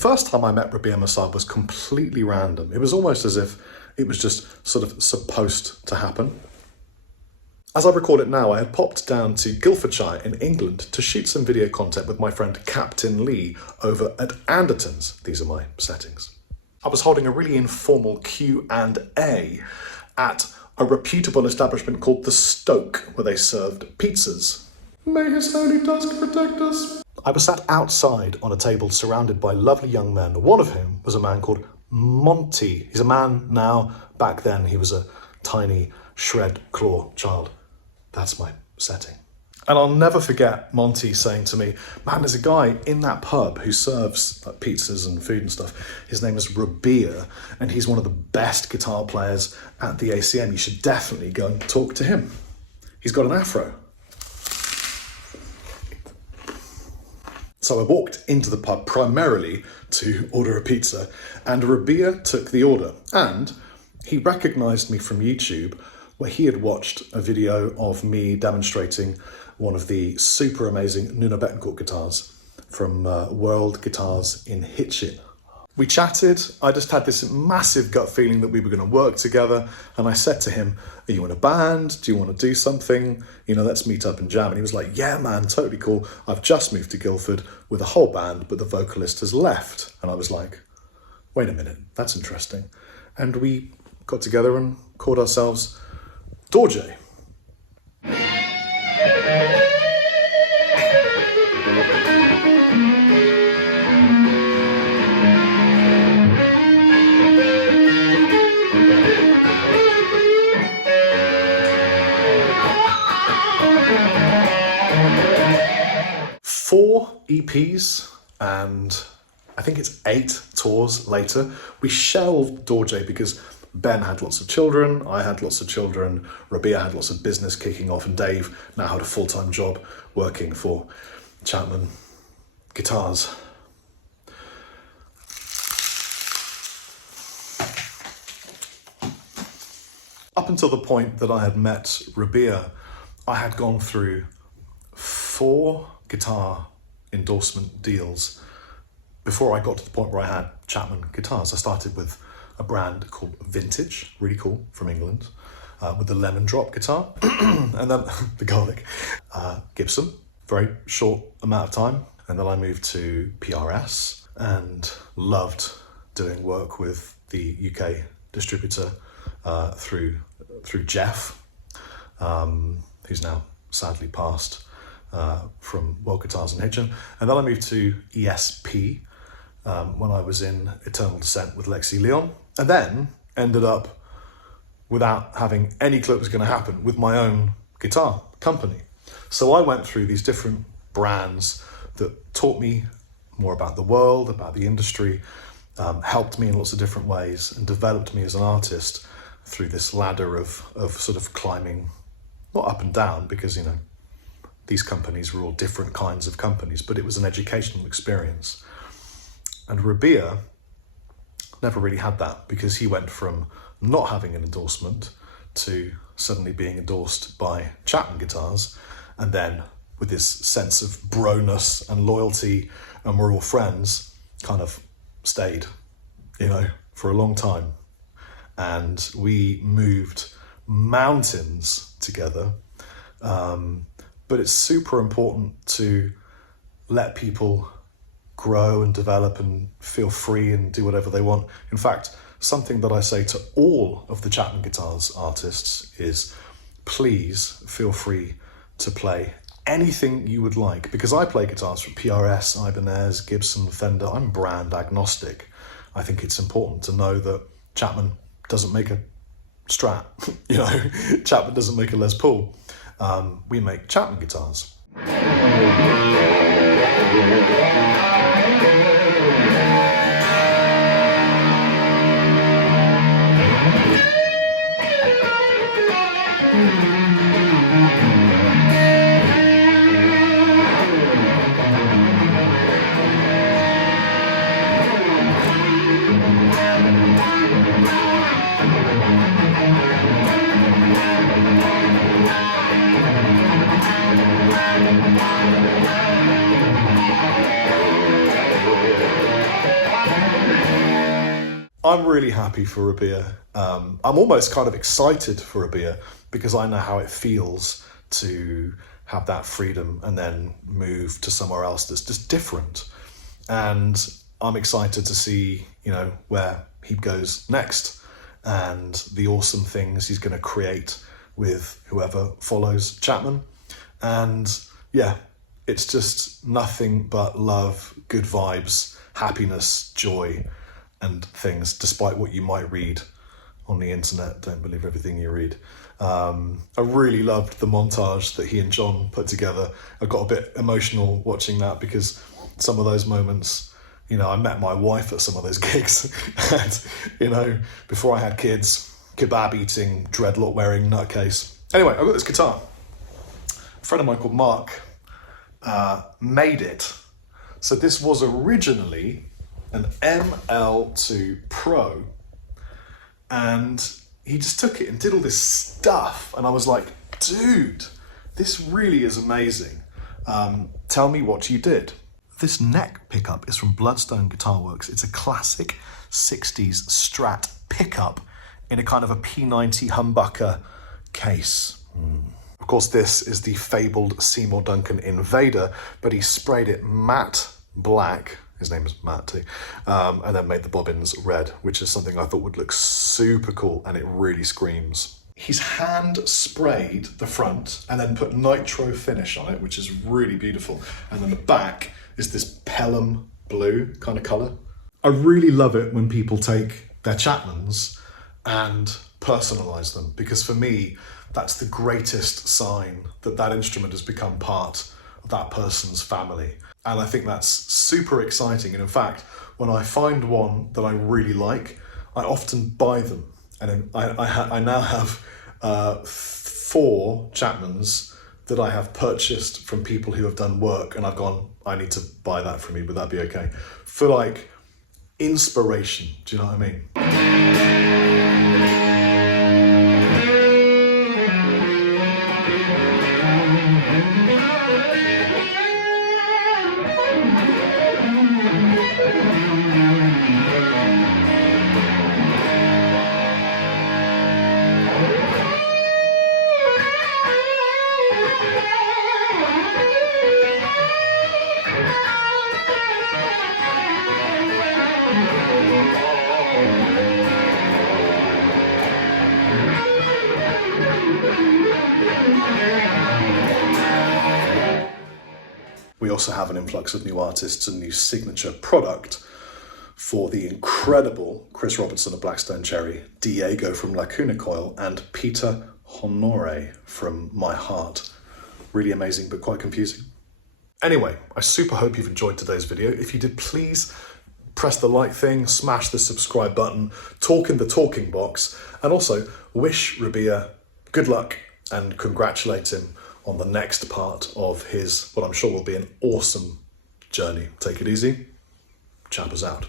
first time I met Rabea Massaad was completely random. It was almost as if it was just sort of supposed to happen. As I record it now, I had popped down to Guildfordshire in England to shoot some video content with my friend Captain Lee over at Andertons. These are my settings. I was holding a really informal Q&A at a reputable establishment called The Stoke, where they served pizzas. May his holy dusk protect us. I was sat outside on a table surrounded by lovely young men, one of whom was a man called Monty. He's a man now. Back then he was a tiny shred claw child. That's my setting. And I'll never forget Monty saying to me, man, there's a guy in that pub who serves pizzas and food and stuff. His name is Robia, and he's one of the best guitar players at the ACM. You should definitely go and talk to him. He's got an afro. So I walked into the pub primarily to order a pizza, and Robia took the order. And he recognised me from YouTube, where he had watched a video of me demonstrating one of the super amazing Nuno Bettencourt guitars from World Guitars in Hitchin. We chatted. I just had this massive gut feeling that we were going to work together, and I said to him, are you in a band? Do you want to do something? You know, let's meet up and jam. And he was like, yeah, man, totally cool. I've just moved to Guildford with a whole band, but the vocalist has left. And I was like, wait a minute, that's interesting. And we got together and called ourselves Dorje. Four EPs and I think it's 8 tours later. We shelved Dorje because Ben had lots of children, I had lots of children, Robia had lots of business kicking off, and Dave now had a full-time job working for Chapman Guitars. Up until the point that I had met Robia, I had gone through 4 guitar endorsement deals before I got to the point where I had Chapman guitars. I started with a brand called Vintage, really cool, from England, with the lemon drop guitar, and then the garlic. Gibson, very short amount of time. And then I moved to PRS and loved doing work with the UK distributor through Jeff, who's now sadly passed, from World Guitars in Hitchin. And then I moved to ESP when I was in Eternal Descent with Lexi Leon, and then ended up, without having any clue what was going to happen, with my own guitar company. So I went through these different brands that taught me more about the world, about the industry, helped me in lots of different ways, and developed me as an artist through this ladder of sort of climbing, not up and down, because, you know, these companies were all different kinds of companies, but it was an educational experience. And Robia never really had that, because he went from not having an endorsement to suddenly being endorsed by Chapman Guitars, and then with this sense of broness and loyalty, and we're all friends, kind of stayed, you know, for a long time. And we moved mountains together. But it's super important to let people grow and develop and feel free and do whatever they want. In fact, something that I say to all of the Chapman Guitars artists is, please feel free to play anything you would like, because I play guitars from PRS, Ibanez, Gibson, Fender. I'm brand agnostic. I think it's important to know that Chapman doesn't make a Strat, you know, Chapman doesn't make a Les Paul. We make Chapman guitars. I'm really happy for Rabea. I'm almost kind of excited for Rabea because I know how it feels to have that freedom and then move to somewhere else that's just different. And I'm excited to see, you know, where he goes next and the awesome things he's going to create with whoever follows Chapman. And yeah, it's just nothing but love, good vibes, happiness, joy, and things, despite what you might read on the internet. Don't believe everything you read. I really loved the montage that he and John put together. I got a bit emotional watching that because some of those moments, you know, I met my wife at some of those gigs and, you know, before I had kids, kebab eating, dreadlock wearing nutcase. Anyway, I've got this guitar. A friend of mine called Mark made it. So this was originally an ML2 Pro, and he just took it and did all this stuff, and I was like, dude, this really is amazing. Tell me what you did. This neck pickup is from Bloodstone Guitar Works. It's a classic 60s Strat pickup in a kind of a P90 humbucker case. Of course, this is the fabled Seymour Duncan Invader, but he sprayed it matte black. His name is Matt too. And then made the bobbins red, which is something I thought would look super cool, and it really screams. He's hand sprayed the front and then put nitro finish on it, which is really beautiful. And then the back is this Pelham blue kind of color. I really love it when people take their Chapmans and personalize them, because for me, that's the greatest sign that that instrument has become part of that person's family. And I think that's super exciting. And in fact, when I find one that I really like, I often buy them. And I now have 4 Chapmans that I have purchased from people who have done work, and I've gone, I need to buy that from you, would that be okay? For like inspiration, do you know what I mean? We also have an influx of new artists and new signature product for the incredible Chris Robertson of Blackstone Cherry, Diego from Lacuna Coil, and Peter Honore from My Heart. Really amazing, but quite confusing. Anyway, I super hope you've enjoyed today's video. If you did, please press the like thing, smash the subscribe button, talk in the talking box, and also wish Robia good luck and congratulate him on the next part of his, what I'm sure will be an awesome journey. Take it easy. Chappers out.